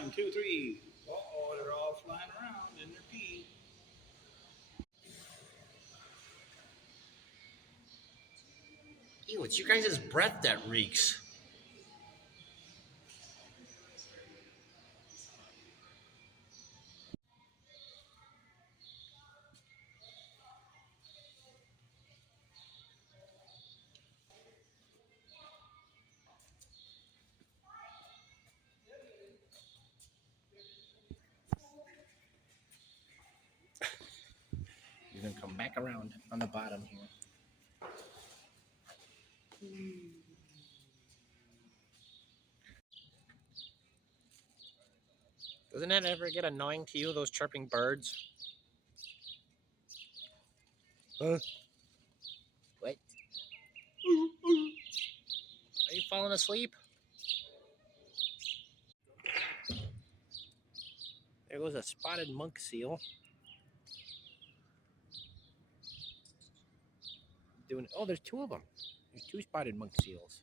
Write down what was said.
1, 2, 3. Uh-oh, they're all flying around in their pee. Ew, it's your guys' breath that reeks. You're gonna come back around on the bottom here. Doesn't that ever get annoying to you, those chirping birds? What? Are you falling asleep? There goes a spotted monk seal. Oh, there's two of them. There's two spotted monk seals.